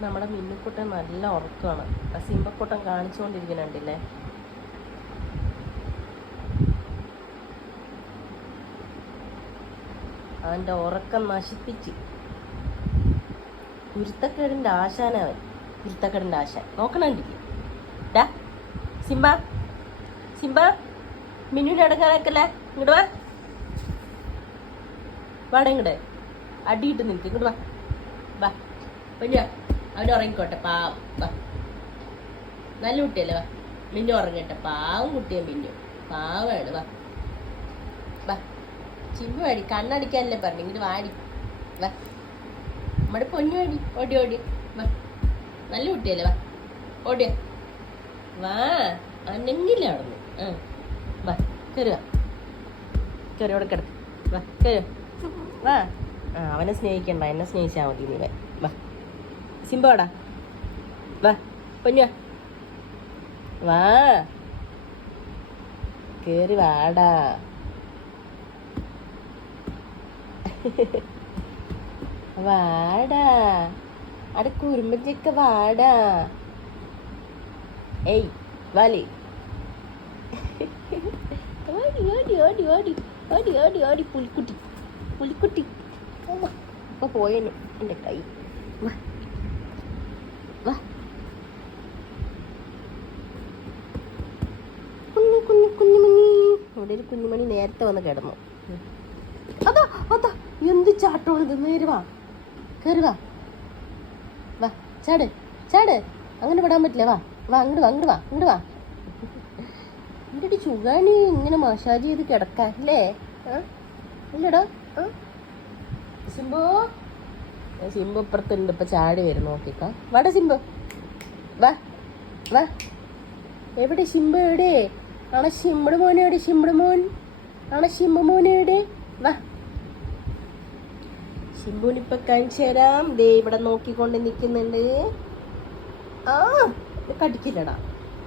നമ്മുടെ മിന്നുക്കുട്ടൻ നല്ല ഉറക്കമാണ് ആ സിംബക്കുട്ടൻ കാണിച്ചുകൊണ്ടിരിക്കുന്നുണ്ടല്ലേ? അവന്റെ ഉറക്കം നശിപ്പിച്ച്. കുരുത്തക്കേടിന്റെ ആശാനവൻ കുരുത്തക്കേടിന്റെ ആശാൻ. നോക്കണണ്ടില്ലേ ഡാ സിംബ. സിംബ മിന്നുവിനെ അടങ്ങാനാക്കല്ലേ ഇങ്ങോട്ട് വാ. വാടാ ഇങ്ങോട്ട് അടിയിട്ട് നിൽക്ക്. ഇങ്ങോട്ട് വാ. വാ. പിന്നെ അവൻ ഉറങ്ങിക്കോട്ടെ പാവം. നല്ല കുട്ടിയല്ലേ വാ. മിന്നു ഉറങ്ങട്ടെ പാവം കുട്ടിയെ മിന്നു. പാവാണ് വാ. വാ. ചിമ്പു വാടി കണ്ണടിക്കാനല്ലേ പറഞ്ഞു ഇങ്ങനെ വാടി. വാ. നമ്മുടെ പൊന്നു വാടി ഓടി ഓടി. വാ. നല്ല കുട്ടിയല്ലേ വാ. ഓടിയ വാ. അനങ്ങില്ല അവിടെ ആ. വാ കയറുക കയറി അവിടെ കിടക്ക്. വാ കയറുക വാ. ആ അവനെ സ്നേഹിക്കണ്ട എന്നെ സ്നേഹിച്ചാൽ മതി നീ വാ. സിംബോടാ വാ പൊന്നു വാ കേറി വാടാ വാടാ അട കുറുമ്പച്ചൊക്കെ വാടാ ഏയ് വാലി ഓടി ഓടി ഓടി ഓടി ഓടി ഓടി ഓടി പുലിക്കുട്ടി പുലിക്കുട്ടി. ഇപ്പൊ പോയനു എന്റെ കൈ വാ. കുഞ്ഞു കുഞ്ഞു കുഞ്ഞുമണി ഇവിടെ ഒരു കുഞ്ഞുമണി നേരത്തെ വന്ന് കിടന്നു. അതാ അതാ. എന്ത് ചാട്ടോ ഇത് നേരെ വാ. കയറി വാ. വാ ചാട് ചാട്. അങ്ങനെ വിടാൻ പറ്റില്ല. വാ വാ അങ്ങോട്ട് വാ അങ്ങോട്ട് വാ അങ്ങോട്ട് വാ. എന്റെ ചുഗാണി ഇങ്ങനെ മസാജ് ചെയ്ത് കിടക്കാം അല്ലേ? ഇല്ലടാ? സിംബു? സിംബു ഇപ്പുറത്തുണ്ട് ഇപ്പൊ ചാടി വരും നോക്കിക്ക. വാട സിംബു എവിടെ ശിംബു എവിടെ? ആണോ ശിമ്പട് മോൻ എവിടെ ശിമ്പട് മോൻ? ആണോ ശിമ്പു മോൻ എവിടെ? വാ. തരാം. ദേ ഇവിടെ നോക്കിക്കൊണ്ട് നിൽക്കുന്നുണ്ട്. ആ കടിക്കില്ലടാ.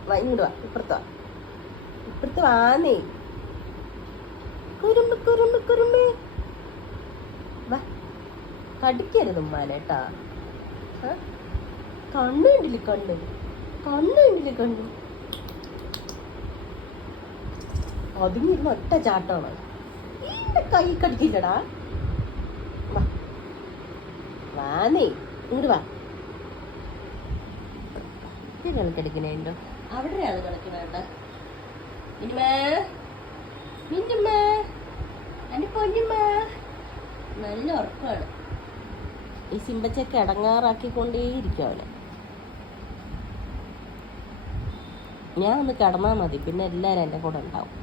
വാ ഇങ്ങോട്ട് വാ ഇപ്പുറത്ത് വാ. ഇപ്പുറത്ത് വാന്നേ. കുരുമ്പ് കുരുമ്പ് കുറുമ്പ് വാ കടിക്കരുത് ഉമ്മാനേട്ടാ ആ? കണ്ണു? കണ്ടില്ല കണ്ണു? അതിങ്ങിരുന്ന് ഒറ്റ ചാട്ടമാണ്. കൈ കടിക്കില്ലടാ. വാനേ ഇങ്ങോട്ട് വാ. ഇത് കണക്കെടുക്കണുണ്ടോ അവിടെയാണ് കിടക്കണേണ്ട മിന്നുമ്മ മിന്നുമ്മ എന്റെ പൊന്നമ്മ. നല്ല ഉറക്കമാണ് ഈ സിമ്പച്ചെ ഇടങ്ങാറാക്കിക്കൊണ്ടേയിരിക്കും അവനെ. ഞാൻ ഒന്ന് കിടന്നാൽ മതി പിന്നെ എല്ലാവരും എന്റെ കൂടെ ഉണ്ടാവും.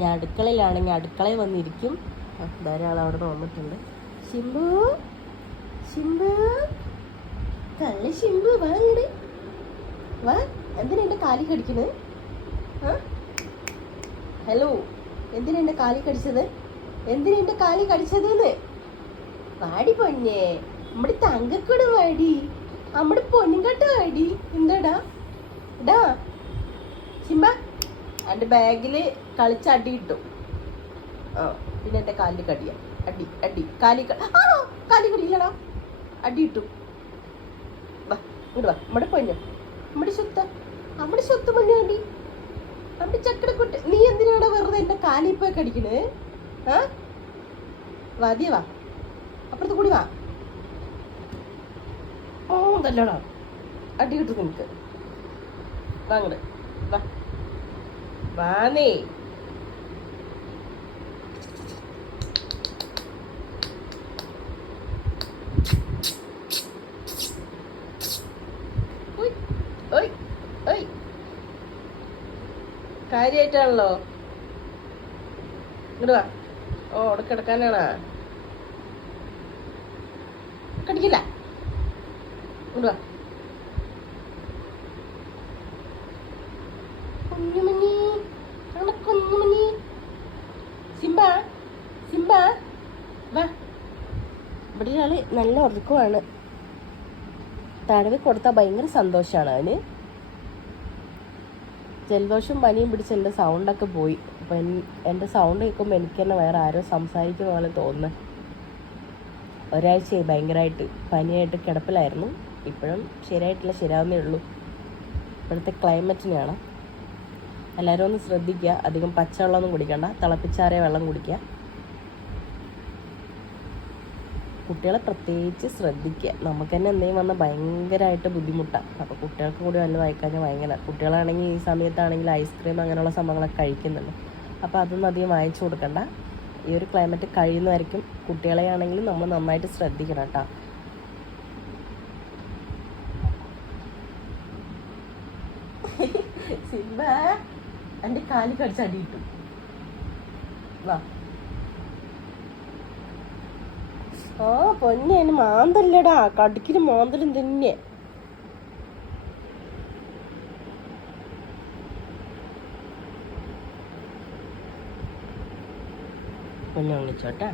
ഞാൻ അടുക്കളയിലാണെങ്കിൽ അടുക്കളയിൽ വന്നിരിക്കും. ധാരാളം അവിടെ നിന്ന് വന്നിട്ടുണ്ട്. ശിംബു ശിംബു കള്ള ശിംബു വാ വാ എന്തിനാ എന്റെ കാലി കടിക്കുന്നത് ഹലോ എന്തിനാ എന്റെ കാലി കടിച്ചത്? എന്തിനാ എന്റെ കാലി കടിച്ചതെന്ന്? വാടി പൊന്നെ. നമ്മുടെ തങ്കക്കൂട് വാടി. നമ്മുടെ പൊന്നുകട്ട വാടി. എന്താടാ? ഇടാ സിംബ എന്റെ ബാഗിൽ കളിച്ച് അടി ഇട്ടു ആ പിന്നെ എന്റെ കാലിൽ കടിയ. അടി അടി. കാലി ആണോ കാലി കടിയില്ലടാ. അടി ഇട്ടു വാ ഇങ്ങോട്ട് വാ. നമ്മുടെ പൊന്നു. നമ്മുടെ സ്വത്ത്. നമ്മുടെ സ്വത്ത് പൊന്നു വേണ്ടി നമ്മുടെ ചക്കടക്കുട്ടി നീ എന്തിനാണ് വെറുതെ എന്റെ കാലിൽ പോയി കടിക്കണേ? ആ? വാദിയ വാ. അപ്പുറത്ത് കൂടി വാ. ഓ തല്ലടാ അടി കിട്ടും നിനക്ക് വാങ്ങട് വാ. ഉയ്. കാര്യായിട്ടാണല്ലോ. ഇങ്ങോട്ട് വാ. ഓ അവിടെ കടിക്കില്ല. കൊണ്ടുവാ. കുഞ്ഞുമണി അവിടെ കുഞ്ഞുമണി സിംബ സിംബ വാ. ഇവിടെ ഒരാൾ നല്ല ഉറക്കമാണ് തടവി കൊടുത്താൽ ഭയങ്കര സന്തോഷമാണ് അവന്. ജലദോഷം പനിയും പിടിച്ച് എന്റെ സൗണ്ടൊക്കെ പോയി. അപ്പം എന്റെ സൗണ്ട് കേൾക്കുമ്പോൾ എനിക്ക് തന്നെ വേറെ ആരോ സംസാരിക്കുന്ന പോലെ തോന്നുന്നു. ഒരാഴ്ചയായി ഭയങ്കരമായിട്ട് പനിയായിട്ട് കിടപ്പിലായിരുന്നു. ഇപ്പോഴും ശരിയായിട്ടില്ല ശരിയാവുന്നേ ഉള്ളൂ. ഇപ്പോഴത്തെ ക്ലൈമറ്റിനെയാണ് എല്ലാവരും ഒന്ന് ശ്രദ്ധിക്കുക. അധികം പച്ചവെള്ളമൊന്നും കുടിക്കണ്ട. തിളപ്പിച്ചാറിയ വെള്ളം കുടിക്കുക. കുട്ടികളെ പ്രത്യേകിച്ച് ശ്രദ്ധിക്കുക. നമുക്ക് തന്നെ എന്തെങ്കിലും വന്നാൽ ഭയങ്കരമായിട്ട് ബുദ്ധിമുട്ടാണ് അപ്പോൾ കുട്ടികൾക്ക് കൂടി വല്ല വായിക്കാനും ഭയങ്കര കുട്ടികളാണെങ്കിൽ ഈ സമയത്താണെങ്കിൽ ഐസ്ക്രീം അങ്ങനെയുള്ള സംഭവങ്ങളൊക്കെ കഴിക്കുന്നുണ്ട്. അപ്പോൾ അതൊന്നും അധികം വാങ്ങിച്ചു കൊടുക്കണ്ട. ഈ ഒരു ക്ലൈമറ്റ് കഴിയുന്നവരേക്കും കുട്ടികളെ ആണെങ്കിലും നമ്മൾ നന്നായിട്ട് ശ്രദ്ധിക്കണം കേട്ടോ. സിംബ എന്റെ കാൽ കടിച്ച് അടിയിട്ടു വാ. ആ പൊന്നെ മാന്തല്ലടാ കടിക്കിന് മാന്തലും തന്നെ. പൊന്നെ വിളിച്ചോട്ടെ.